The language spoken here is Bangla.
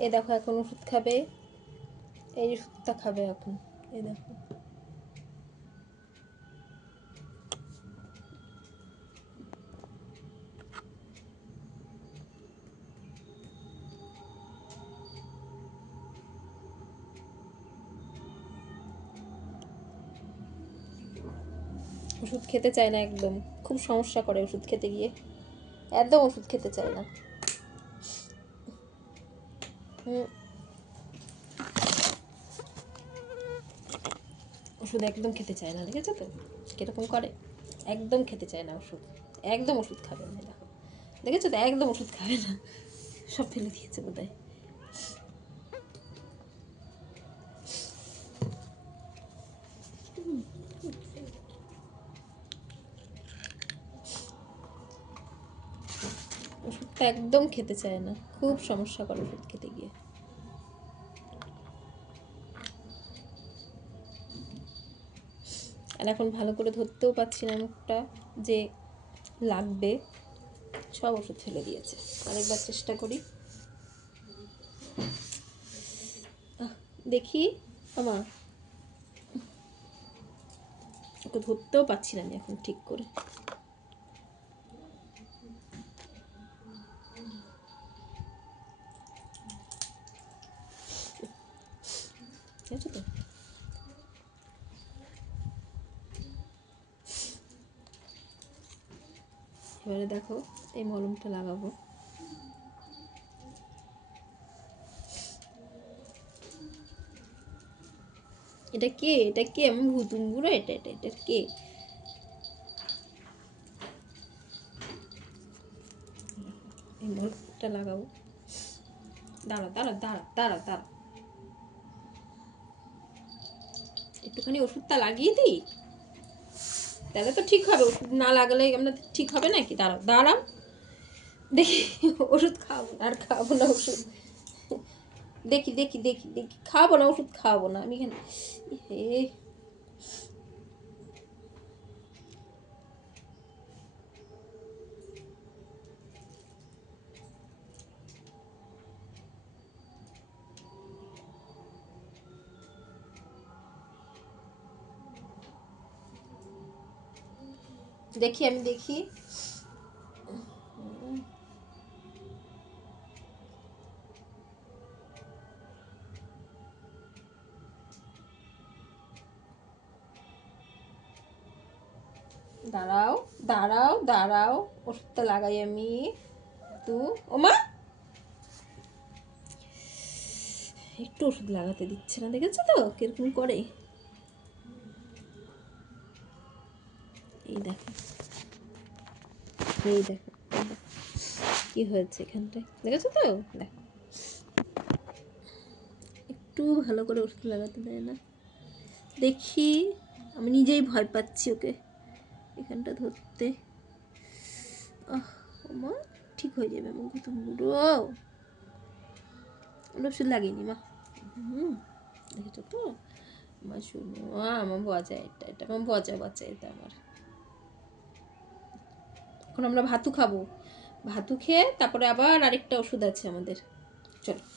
এ দেখো, এখন ওষুধ খাবে। এই ওষুধটা খাবে এখন। এই দেখো। ওষুধ খেতে চায় না একদম। খুব সমস্যা করে ওষুধ খেতে গিয়ে। একদম ওষুধ খেতে চায় না। ওষুধ একদম খেতে চায় না, দেখেছ তো? কীরকম করে? একদম খেতে চায় না ওষুধ। একদম ওষুধ খাবে না, দেখো। দেখেছ তো? একদম ওষুধ খাবে না। সব ফেলে দিয়েছে বোধ হয় ওষুধটা একদম খেতে চায় না। খুব সমস্যা করে ওষুধ খেতে গিয়ে আর এখন ভালো করে ধরতেও পারছি না মুখটা যে লাগবে। সব ওষুধ ফেলে দিয়েছে। আরেকবার চেষ্টা করি। দেখি আমার। ওকে ধরতেও পারছি না আমি এখন ঠিক করে। আছে তো? এবারে দেখো, এই মলমটা লাগাবো। এটা কে? এটা কে? আমি ভুতুম বুড়ো এটা এটা এটা কে? এই মলমটা লাগাবো। দাঁড়া দাঁড়া দাঁড়া দাঁড়া দাঁড়া। একটুখানি ওষুধটা লাগিয়ে দিই? তাহলে তো ঠিক হবে, ওষুধ না লাগালে আমরা ঠিক হবে নাকি? দাঁড়াও দাঁড়াও। দেখি, ওষুধ খাব না আর খাব না ওষুধ। দেখি দেখি দেখি দেখি। খাব না, ওষুধ খাব না। আমি এখানে দেখি, আমি দেখি। দাঁড়াও দাঁড়াও দাঁড়াও। ওষুধটা লাগাই আমি। তু ওমা একটু ওষুধ লাগাতে দিচ্ছে না, দেখেছ তো? কীরকম করে? এই দেখো। এই দেখো এই দেখো। কি হয়েছে এখানটায়? দেখেছ তো? দেখো। একটু ভালো করে ওষুধ লাগাতে দেয় না? দেখি, আমি নিজেই ভয় পাচ্ছি ওকে এখানটা ধরতে। মা ঠিক হয়ে যাবে আমার তো বুড়ো ওটা ওষুধ লাগিনি মা। হুম, দেখেছ তো? আমার শুনো, আমার বজা এটা এটা আমার বজা বাচ্চা এটা আমার। এখন আমরা ভাতু খাব। ভাতু খেয়ে তারপরে আবার আরেকটা ওষুধ আছে আমাদের। চলো।